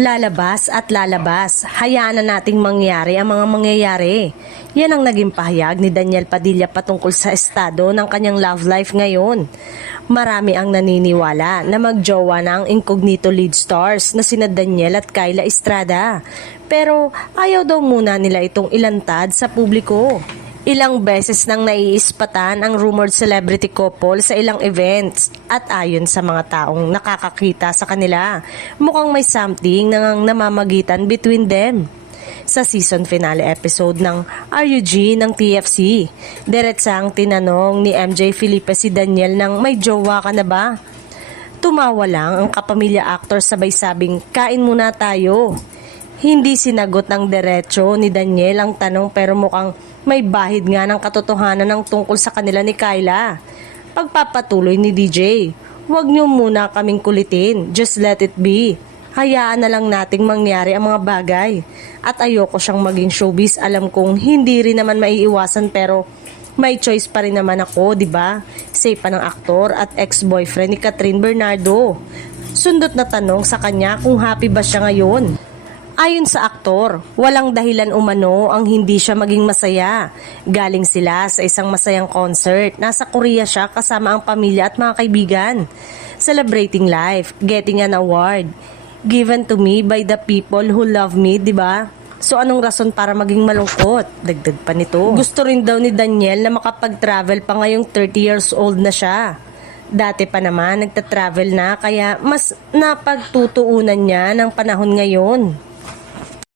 Lalabas at lalabas. Hayaan na nating mangyari ang mga mangyayari. Yan ang naging pahayag ni Daniel Padilla patungkol sa estado ng kanyang love life ngayon. Marami ang naniniwala na magjowa na ang incognito lead stars na sina Daniel at Kyla Estrada. Pero ayaw daw muna nila itong ilantad sa publiko. Ilang beses nang naiispatan ang rumored celebrity couple sa ilang events at ayon sa mga taong nakakakita sa kanila, mukhang may something nang namamagitan between them. Sa season finale episode ng RUG ng TFC, diretsang tinanong ni MJ Felipe si Daniel ng may jowa ka na ba? Tumawa lang ang kapamilya actor sabay sabing kain muna tayo. Hindi sinagot ng diretso ni Daniel ang tanong pero mukhang may bahid nga ng katotohanan ng tungkol sa kanila ni Kyla. Pagpapatuloy ni DJ, huwag niyo muna kaming kulitin, just let it be. Hayaan na lang nating mangyari ang mga bagay. At ayoko siyang maging showbiz, alam kong hindi rin naman maiiwasan pero may choice pa rin naman ako, di ba? Say pa ng aktor at ex-boyfriend ni Catherine Bernardo. Sundot na tanong sa kanya kung happy ba siya ngayon. Ayon sa aktor, walang dahilan umano ang hindi siya maging masaya. Galing sila sa isang masayang concert. Nasa Korea siya kasama ang pamilya at mga kaibigan. Celebrating life, getting an award. Given to me by the people who love me, di ba? So anong rason para maging malungkot? Dagdag pa nito. Gusto rin daw ni Daniel na makapag-travel pa ngayong 30 years old na siya. Dati pa naman nagta-travel na kaya mas napagtutuunan niya ng panahon ngayon.